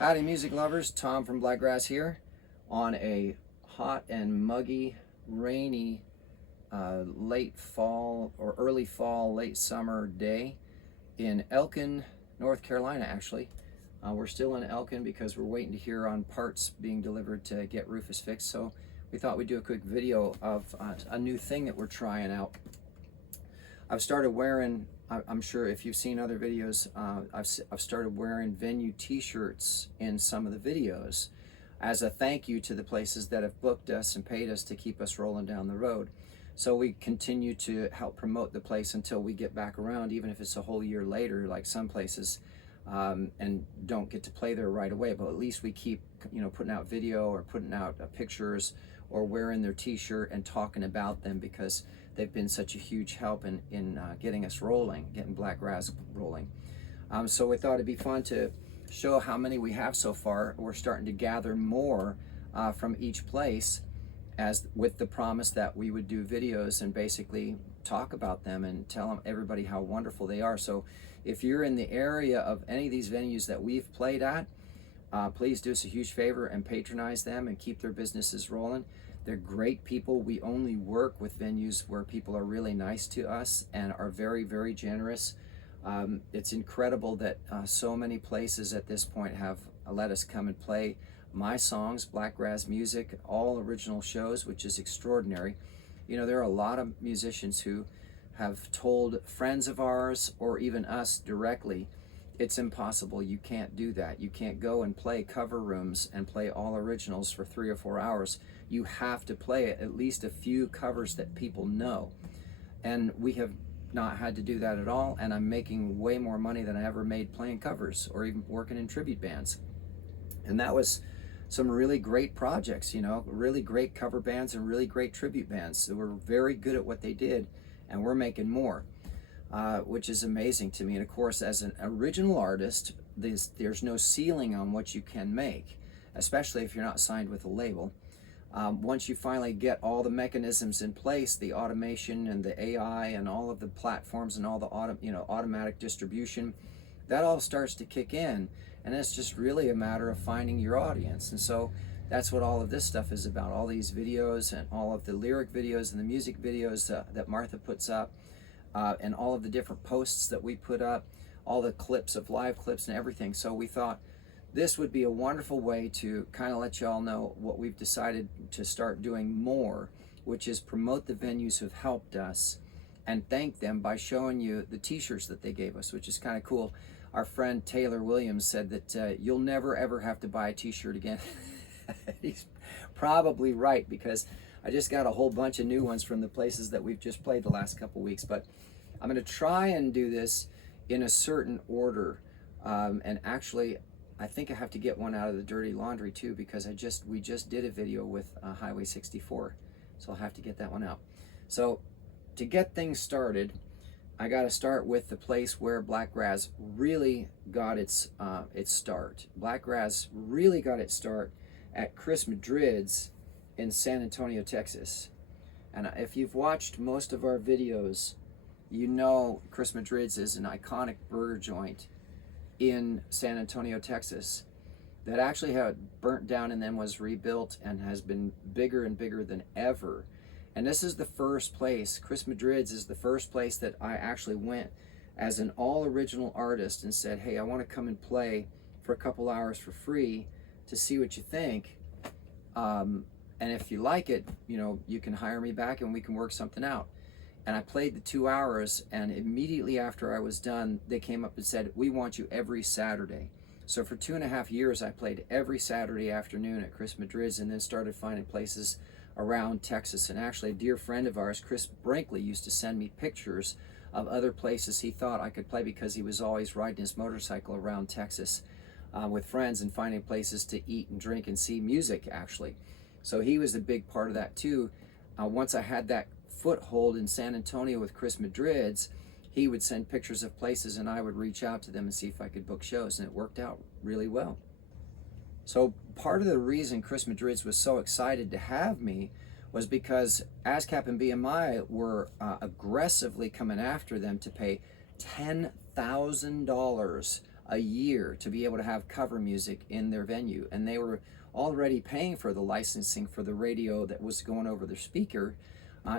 Howdy music lovers, Tom from Blakgraz here on a hot and muggy, rainy, late fall or early fall, late summer day in Elkin, North Carolina actually. We're still in Elkin because we're waiting to hear on parts being delivered to get Rufus fixed, so we thought we'd do a quick video of a new thing that we're trying out. I've started wearing, I'm sure if you've seen other videos, I've started wearing venue t-shirts in some of the videos as a thank you to the places that have booked us and paid us to keep us rolling down the road. So we continue to help promote the place until we get back around, even if it's a whole year later, like some places, and don't get to play there right away. But at least we keep, putting out video or putting out pictures or wearing their t-shirt and talking about them, because they've been such a huge help in getting us rolling, getting Blakgraz rolling. So we thought it'd be fun to show how many we have so far. We're starting to gather more from each place, as with the promise that we would do videos and basically talk about them and tell everybody how wonderful they are. So if you're in the area of any of these venues that we've played at, please do us a huge favor and patronize them and keep their businesses rolling. They're great people. We only work with venues where people are really nice to us and are very, very generous. It's incredible that so many places at this point have let us come and play my songs, Blakgraz music, all original shows, which is extraordinary. There are a lot of musicians who have told friends of ours or even us directly, it's impossible, you can't do that. You can't go and play cover rooms and play all originals for 3 or 4 hours. You have to play at least a few covers that people know. And we have not had to do that at all, and I'm making way more money than I ever made playing covers or even working in tribute bands. And that was some really great projects, really great cover bands and really great tribute bands that were very good at what they did, and we're making more. Which is amazing to me. And of course, as an original artist, there's no ceiling on what you can make, especially if you're not signed with a label. Once you finally get all the mechanisms in place, the automation and the AI and all of the platforms and all the automatic distribution, that all starts to kick in, and it's just really a matter of finding your audience. And so that's what all of this stuff is about, all these videos and all of the lyric videos and the music videos that Martha puts up. And all of the different posts that we put up, all the clips of live clips and everything. So we thought this would be a wonderful way to kind of let you all know what we've decided to start doing more, which is promote the venues who've helped us and thank them by showing you the t-shirts that they gave us, which is kind of cool. Our friend Taylor Williams said that you'll never ever have to buy a t-shirt again. He's probably right, because I just got a whole bunch of new ones from the places that we've just played the last couple weeks. But I'm going to try and do this in a certain order. And actually, I think I have to get one out of the dirty laundry too, because we just did a video with Highway 64. So I'll have to get that one out. So to get things started, I got to start with the place where Blakgraz really got its start. Blakgraz really got its start at Chris Madrid's in San Antonio, Texas. And if you've watched most of our videos, you know Chris Madrid's is an iconic burger joint in San Antonio, Texas, that actually had burnt down and then was rebuilt and has been bigger and bigger than ever. And this is the first place, Chris Madrid's is the first place that I actually went as an all original artist and said, hey, I want to come and play for a couple hours for free to see what you think. And if you like it, you can hire me back and we can work something out. And I played the 2 hours, and immediately after I was done, they came up and said, we want you every Saturday. So for 2.5 years, I played every Saturday afternoon at Chris Madrid's, and then started finding places around Texas. And actually, a dear friend of ours, Chris Brinkley, used to send me pictures of other places he thought I could play, because he was always riding his motorcycle around Texas with friends and finding places to eat and drink and see music, actually. So he was a big part of that too. Once I had that foothold in San Antonio with Chris Madrid's, he would send pictures of places and I would reach out to them and see if I could book shows, and it worked out really well. So part of the reason Chris Madrid's was so excited to have me was because ASCAP and BMI were aggressively coming after them to pay $10,000 a year to be able to have cover music in their venue. And they were already paying for the licensing for the radio that was going over their speaker.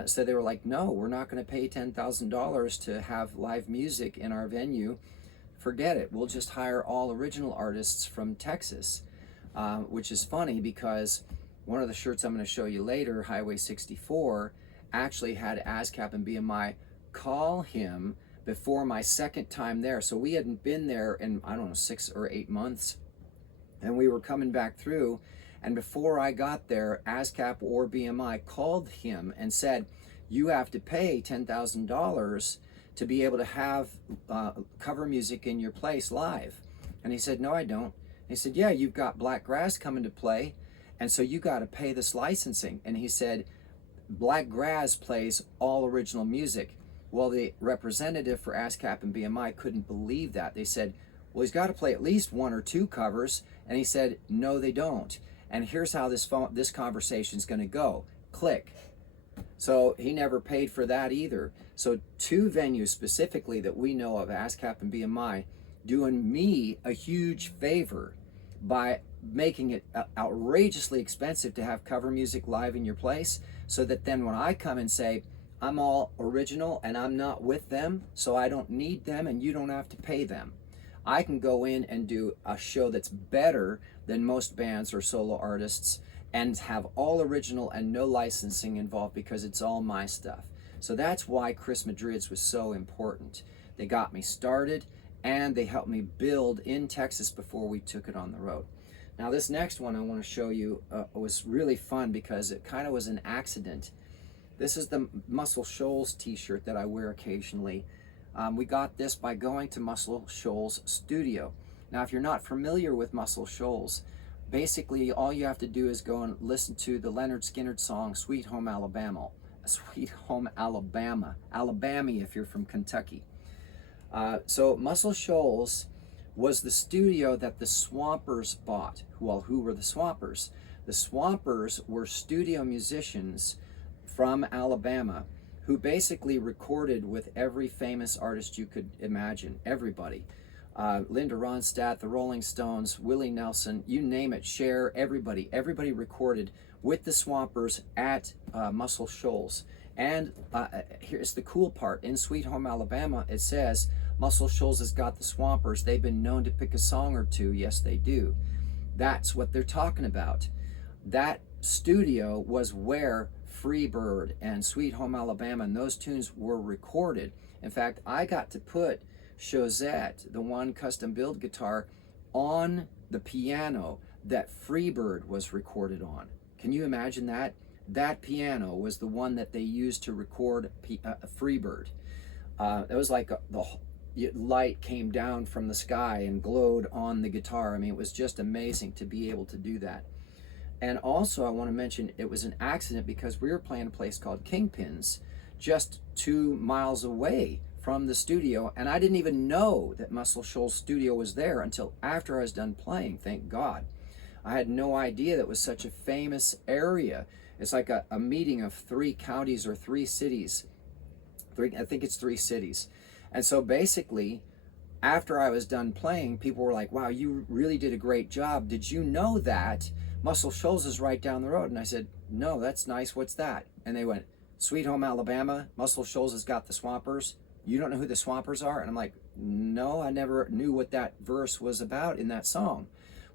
So they were like, no, we're not going to pay $10,000 to have live music in our venue. Forget it. We'll just hire all original artists from Texas, which is funny because one of the shirts I'm going to show you later, Highway 64, actually had ASCAP and BMI call him before my second time there. So we hadn't been there in, I don't know, 6 or 8 months. And we were coming back through. And before I got there, ASCAP or BMI called him and said, you have to pay $10,000 to be able to have cover music in your place live. And he said, no, I don't. He said, yeah, you've got Blakgraz coming to play, and so you got to pay this licensing. And he said, Blakgraz plays all original music. Well, the representative for ASCAP and BMI couldn't believe that. They said, well, he's got to play at least 1 or 2 covers. And he said, no, they don't. And here's how this conversation's going to go. Click. So he never paid for that either. So 2 venues specifically that we know of, ASCAP and BMI, doing me a huge favor by making it outrageously expensive to have cover music live in your place, so that then when I come and say, I'm all original and I'm not with them, so I don't need them and you don't have to pay them, I can go in and do a show that's better than most bands or solo artists and have all original and no licensing involved because it's all my stuff. So that's why Chris Madrid's was so important. They got me started and they helped me build in Texas before we took it on the road. Now this next one I want to show you was really fun because it kind of was an accident. This is the Muscle Shoals t-shirt that I wear occasionally. We got this by going to Muscle Shoals studio. Now if you're not familiar with Muscle Shoals, basically all you have to do is go and listen to the Leonard Skinner song Sweet Home Alabama. Sweet Home Alabama. Alabama if you're from Kentucky. So Muscle Shoals was the studio that the Swampers bought. Well, who were the Swampers? The Swampers were studio musicians from Alabama who basically recorded with every famous artist you could imagine, everybody. Linda Ronstadt, the Rolling Stones, Willie Nelson, you name it, Cher, everybody recorded with the Swampers at Muscle Shoals. And here's the cool part. In Sweet Home Alabama, it says, Muscle Shoals has got the Swampers. They've been known to pick a song or two. Yes, they do. That's what they're talking about. That studio was where Freebird and Sweet Home Alabama and those tunes were recorded. In fact, I got to put Chosette, the one custom build guitar, on the piano that Freebird was recorded on. Can you imagine that? That piano was the one that they used to record Freebird. It was like the light came down from the sky and glowed on the guitar. I mean, it was just amazing to be able to do that. And also I want to mention it was an accident because we were playing a place called Kingpin's just 2 miles away from the studio, and I didn't even know that Muscle Shoals studio was there until after I was done playing, thank God. I had no idea that was such a famous area. It's like a meeting of 3 counties or 3 cities. I think it's 3 cities. And so basically, after I was done playing, people were like, wow, you really did a great job. Did you know that Muscle Shoals is right down the road? And I said, no, that's nice. What's that? And they went, Sweet Home Alabama, Muscle Shoals has got the Swampers. You don't know who the Swampers are? And I'm like, no, I never knew what that verse was about in that song.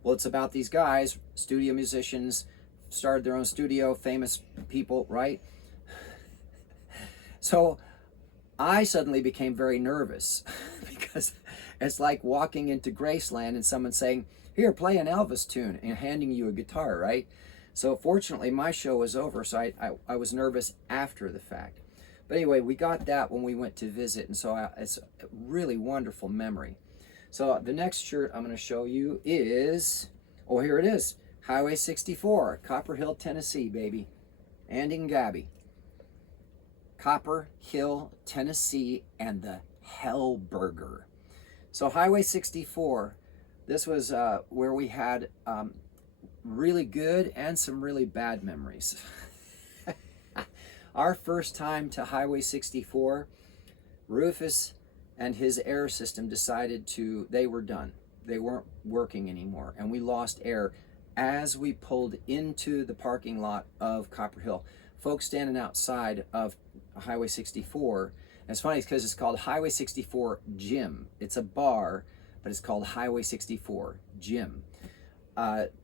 Well, it's about these guys, studio musicians, started their own studio, famous people, right? So I suddenly became very nervous because it's like walking into Graceland and someone saying, here, play an Elvis tune, and handing you a guitar, right? So fortunately, my show was over, so I was nervous after the fact. But anyway, we got that when we went to visit, and so it's a really wonderful memory. So the next shirt I'm going to show you is, oh, here it is, Highway 64, Copper Hill, Tennessee, baby. Andy and Gabby. Copper Hill, Tennessee, and the Hellburger. So Highway 64, this was where we had really good and some really bad memories. Our first time to Highway 64, Rufus and his air system decided they were done. they weren't working anymore, and we lost air as we pulled into the parking lot of Copper Hill. Folks standing outside of Highway 64. And it's funny because it's called Highway 64 Gym. It's a bar, but it's called Highway 64 Gym.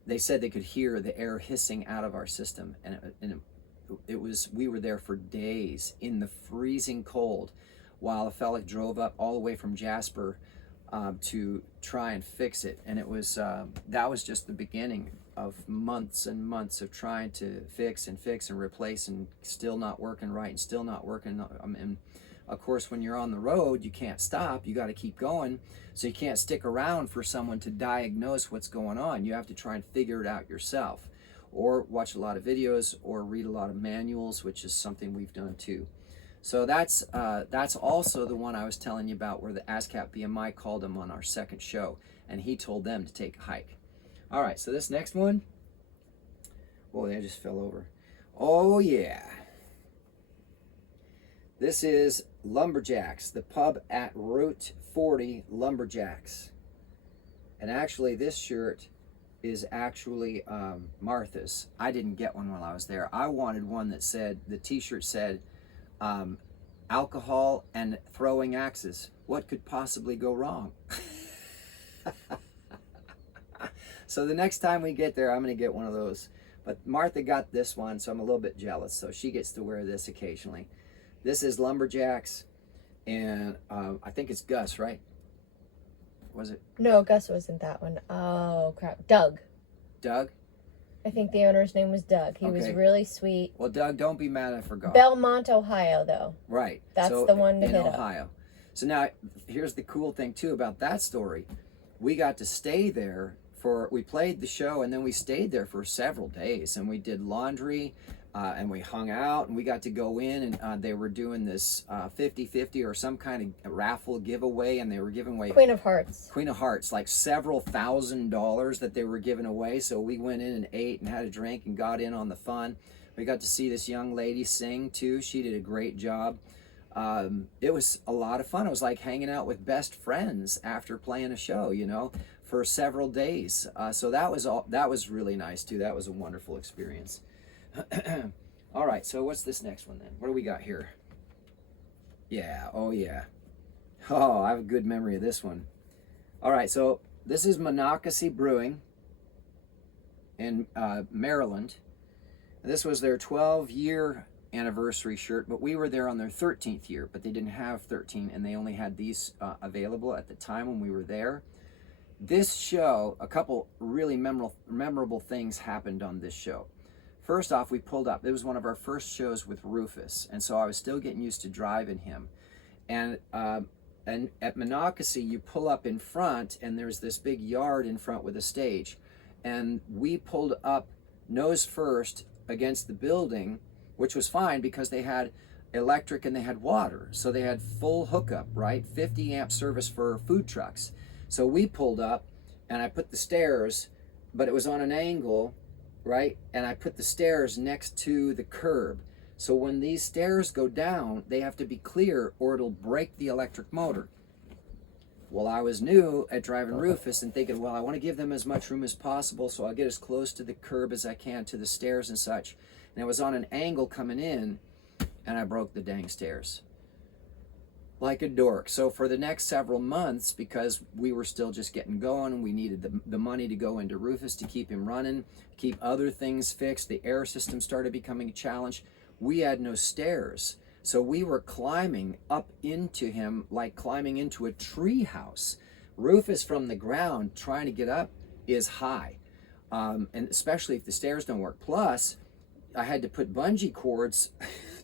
They said they could hear the air hissing out of our system, and it was, we were there for days in the freezing cold while a fella drove up all the way from Jasper to try and fix it. And it was that was just the beginning of months and months of trying to fix and replace, and still not working right, and still not working. And of course, when you're on the road, you can't stop. You got to keep going. So you can't stick around for someone to diagnose what's going on. You have to try and figure it out yourself, or watch a lot of videos, or read a lot of manuals, which is something we've done too. So that's also the one I was telling you about, where the ASCAP BMI called him on our second show, and he told them to take a hike. All right, so this next one, whoa, they just fell over. Oh yeah. This is LumberJaxe, the pub at Route 40, LumberJaxe. And actually, this shirt is actually Martha's. I didn't get one while I was there. I wanted one that said, the t-shirt said, alcohol and throwing axes. What could possibly go wrong? So the next time we get there, I'm going to get one of those. But Martha got this one, so I'm a little bit jealous. So she gets to wear this occasionally. This is LumberJaxe, and I think it's Gus, right? Was it? No, Gus wasn't that one. Oh, crap. Doug. Doug? I think the owner's name was Doug. He was really sweet. Well, Doug, don't be mad I forgot. Belmont, Ohio, though. Right. That's so the one to hit in Ohio. Up. So now, here's the cool thing, too, about that story. We got to stay there we played the show, and then we stayed there for several days, and we did laundry, and we hung out, and we got to go in, and they were doing this 50-50 or some kind of raffle giveaway, and they were giving away Queen of Hearts, like several $1,000s that they were giving away. So we went in and ate and had a drink and got in on the fun. We got to see this young lady sing too. She did a great job. It was a lot of fun. It was like hanging out with best friends after playing a show, you know, for several days. So that was really nice too. That was a wonderful experience. All right, so what's this next one then? What do we got here? Yeah, oh yeah. Oh, I have a good memory of this one. All right, so this is Monocacy Brewing in Maryland. This was their 12-year anniversary shirt, but we were there on their 13th year, but they didn't have 13, and they only had these available at the time when we were there. This show, a couple really memorable things happened on this show. First off, we pulled up. It was one of our first shows with Rufus, and so I was still getting used to driving him. And at Monocacy, you pull up in front, and there's this big yard in front with a stage. And we pulled up nose first against the building, which was fine because they had electric and they had water. So they had full hookup, right? 50 amp service for food trucks. So we pulled up, and I put the stairs, but it was on an angle, right? And I put the stairs next to the curb. So when these stairs go down, they have to be clear or it'll break the electric motor. Well, I was new at driving Rufus and thinking, well, I want to give them as much room as possible, so I'll get as close to the curb as I can, to the stairs and such. And it was on an angle coming in, and I broke the dang stairs. Like a dork. So for the next several months, because we were still just getting going, we needed the money to go into Rufus to keep him running, keep other things fixed. The air system started becoming a challenge. We had no stairs. So we were climbing up into him like climbing into a tree house. Rufus from the ground trying to get up is high. And especially if the stairs don't work. Plus, I had to put bungee cords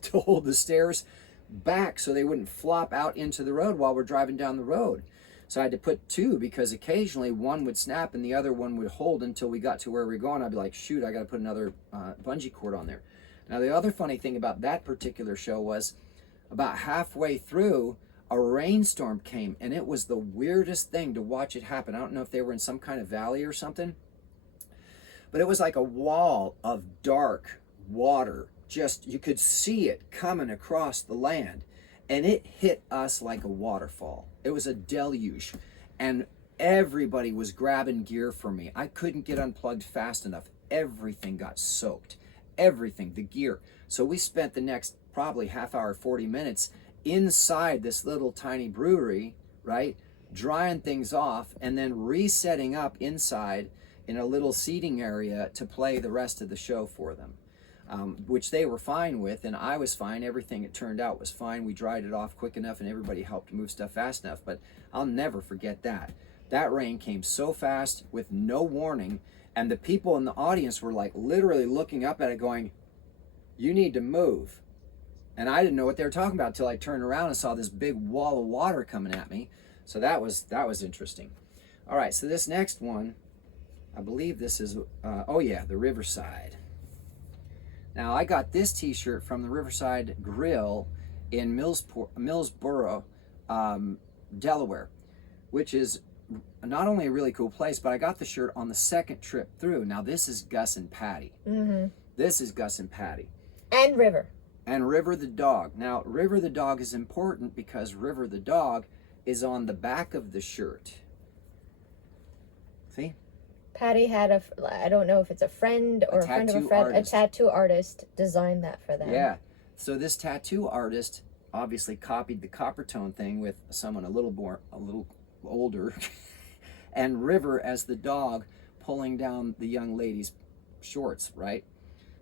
to hold the stairs back so they wouldn't flop out into the road while we're driving down the road. So I had to put two, because occasionally one would snap and the other one would hold until we got to where we were going. I'd be like, shoot, I got to put another bungee cord on there. Now, the other funny thing about that particular show was about halfway through, a rainstorm came, and it was the weirdest thing to watch it happen. I don't know if they were in some kind of valley or something, but it was like a wall of dark water. Just, you could see it coming across the land, and it hit us like a waterfall. It was a deluge, and everybody was grabbing gear for me. I couldn't get unplugged fast enough. Everything got soaked. Everything, the gear. So we spent the next probably half hour, 40 minutes inside this little tiny brewery, right? Drying things off and then resetting up inside in a little seating area to play the rest of the show for them, which they were fine with, and I was fine. Everything, it turned out, was fine. We dried it off quick enough and everybody helped move stuff fast enough, but I'll never forget that. That rain came so fast with no warning, and the people in the audience were like literally looking up at it going, "You need to move." And I didn't know what they were talking about until I turned around and saw this big wall of water coming at me. So that was interesting. All right, so this next one, I believe this is, the Riverside. Now, I got this t-shirt from the Riverside Grill in Millsboro, Delaware, which is not only a really cool place, but I got the shirt on the second trip through. Now, this is Gus and Patty. Mm-hmm. This is Gus and Patty. And River. And River the dog. Now, River the dog is important because River the dog is on the back of the shirt. See? Patty had I don't know if it's a friend or a friend of a friend, a tattoo artist designed that for them. Yeah. So this tattoo artist obviously copied the copper tone thing with someone a little older, and River as the dog pulling down the young lady's shorts, right?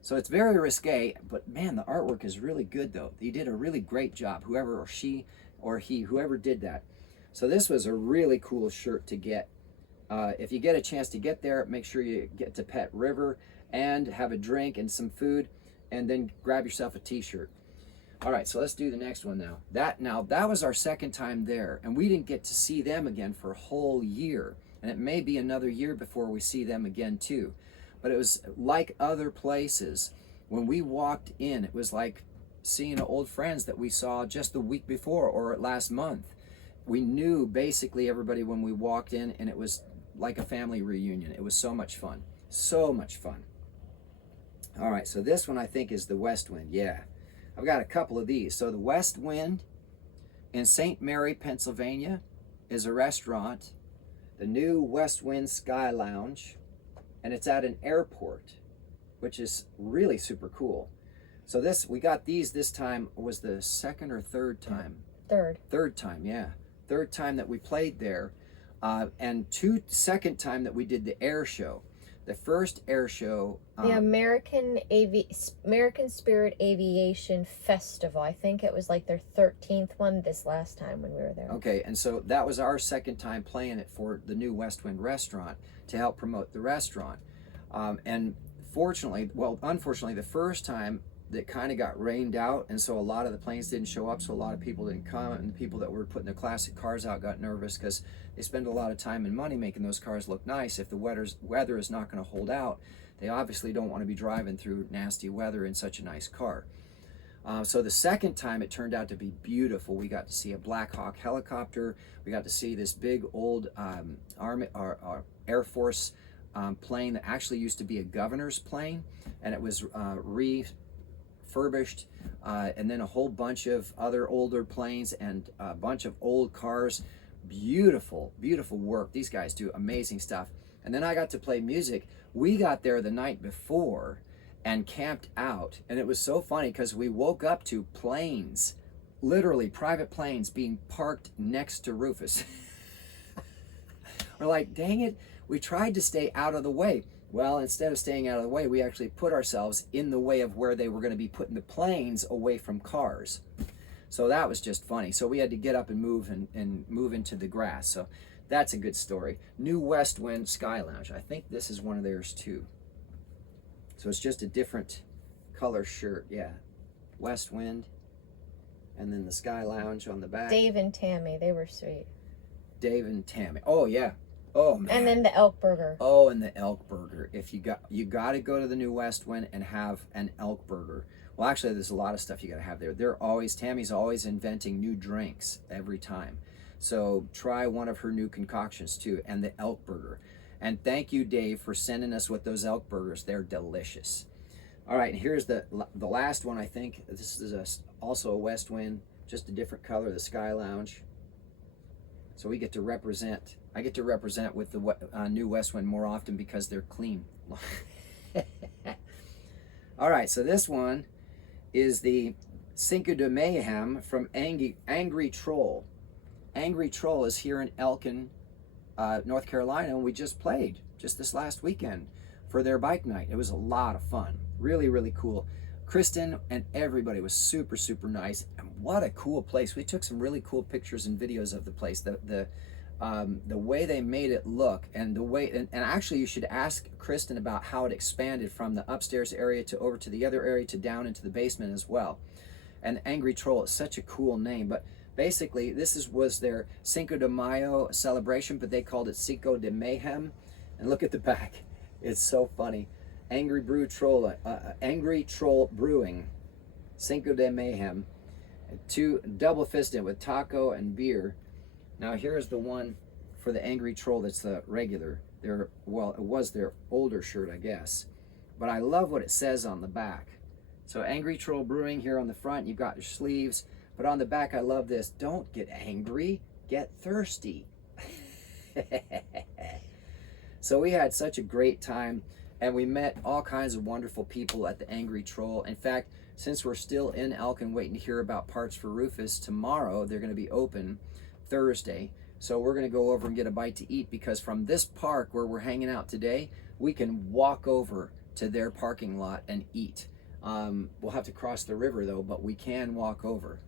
So it's very risque, but man, the artwork is really good though. He did a really great job, whoever, or she or he, whoever did that. So this was a really cool shirt to get. If you get a chance to get there, make sure you get to Pet River and have a drink and some food, and then grab yourself a t-shirt. All right, so let's do the next one now. That was our second time there, and we didn't get to see them again for a whole year, and it may be another year before we see them again too. But it was like other places. When we walked in, it was like seeing old friends that we saw just the week before or last month. We knew basically everybody when we walked in, and it was like a family reunion. It was so much fun. So much fun. All right, so this one I think is the West Wind. Yeah, I've got a couple of these. So the West Wind in St. Mary, Pennsylvania is a restaurant, the new West Wind Sky Lounge, and it's at an airport, which is really super cool. So we got these this time. Was the second or third time? Third time, yeah. Third time that we played there. And second time that we did the air show. The first air show, the American Spirit Aviation Festival. I think it was like their 13th one this last time when we were there. Okay, and so that was our second time playing it for the new West Wind restaurant to help promote the restaurant. And unfortunately, the first time that kind of got rained out, and so a lot of the planes didn't show up, so a lot of people didn't come, and the people that were putting their classic cars out got nervous because they spend a lot of time and money making those cars look nice. If the weather is not going to hold out, they obviously don't want to be driving through nasty weather in such a nice car. So the second time it turned out to be beautiful. We got to see a Black Hawk helicopter. We got to see this big old Air Force plane that actually used to be a governor's plane, and it was refurbished, and then a whole bunch of other older planes and a bunch of old cars. Beautiful, beautiful work. These guys do amazing stuff. And then I got to play music. We got there the night before and camped out, and it was so funny because we woke up to planes, literally private planes, being parked next to Rufus. We're like, dang it, we tried to stay out of the way. Well, instead of staying out of the way, we actually put ourselves in the way of where they were going to be putting the planes away from cars. So that was just funny. So we had to get up and move into the grass. So that's a good story. New West Wind Sky Lounge. I think this is one of theirs too. So it's just a different color shirt. Yeah. West Wind. And then the Sky Lounge on the back. Dave and Tammy, they were sweet. Dave and Tammy. Oh yeah. Oh man. And then the elk burger. Oh, and the elk burger. If you got to go to the New West Wind and have an elk burger. Well, actually, there's a lot of stuff you got to have there. Tammy's always inventing new drinks every time. So try one of her new concoctions too, and the elk burger. And thank you, Dave, for sending us with those elk burgers. They're delicious. All right, and here's the last one, I think. This is also a West Wind, just a different color, the Sky Lounge. So we get to represent. I get to represent with the New Westwind more often because they're clean. All right, so this one is the Cinco de Mayhem from Angry Troll. Angry Troll is here in Elkin, North Carolina, and we just played just this last weekend for their bike night. It was a lot of fun. Really, really cool. Kristen and everybody was super, super nice. And what a cool place. We took some really cool pictures and videos of the place. The way they made it look, and the way, and actually you should ask Kristen about how it expanded from the upstairs area to over to the other area to down into the basement as well. And Angry Troll is such a cool name, but basically this was their Cinco de Mayo celebration, but they called it Cinco de Mayhem. And look at the back. It's so funny. Angry Troll Brewing, Cinco de Mayhem, two double fisted with taco and beer. Now here's the one for the Angry Troll that's the regular. Well, it was their older shirt, I guess. But I love what it says on the back. So Angry Troll Brewing here on the front, you've got your sleeves. But on the back, I love this. Don't get angry, get thirsty. So we had such a great time, and we met all kinds of wonderful people at the Angry Troll. In fact, since we're still in Elkin waiting to hear about Parts for Rufus, tomorrow they're going to be open Thursday. So we're going to go over and get a bite to eat, because from this park where we're hanging out today, we can walk over to their parking lot and eat. We'll have to cross the river though, but we can walk over.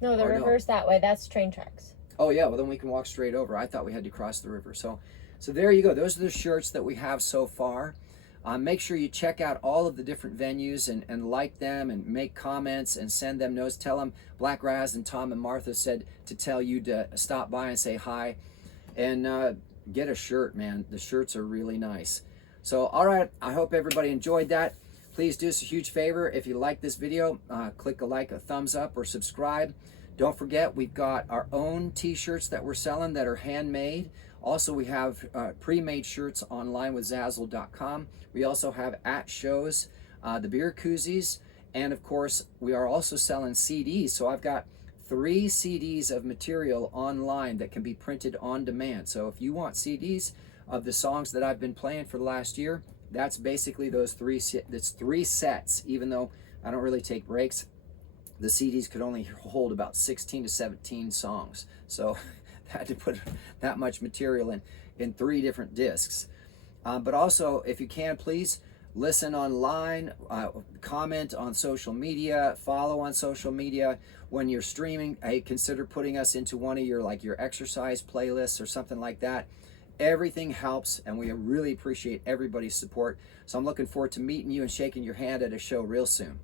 No, the river's that way. That's train tracks. Oh yeah, well then we can walk straight over. I thought we had to cross the river. So there you go. Those are the shirts that we have so far. Make sure you check out all of the different venues and like them and make comments and send them notes. Tell them Blakgraz and Tom and Martha said to tell you to stop by and say hi. And get a shirt, man. The shirts are really nice. So, all right, I hope everybody enjoyed that. Please do us a huge favor. If you like this video, click a like, a thumbs up, or subscribe. Don't forget, we've got our own t-shirts that we're selling that are handmade. Also, we have pre-made shirts online with Zazzle.com. We also have at shows, the beer koozies, and of course, we are also selling CDs. So I've got 3 CDs of material online that can be printed on demand. So if you want CDs of the songs that I've been playing for the last year, that's basically those 3 sets. Even though I don't really take breaks, the CDs could only hold about 16 to 17 songs. So I had to put that much material in 3 different discs. But also, if you can, please listen online, comment on social media, follow on social media. When you're streaming, hey, consider putting us into one of your exercise playlists or something like that. Everything helps, and we really appreciate everybody's support. So I'm looking forward to meeting you and shaking your hand at a show real soon.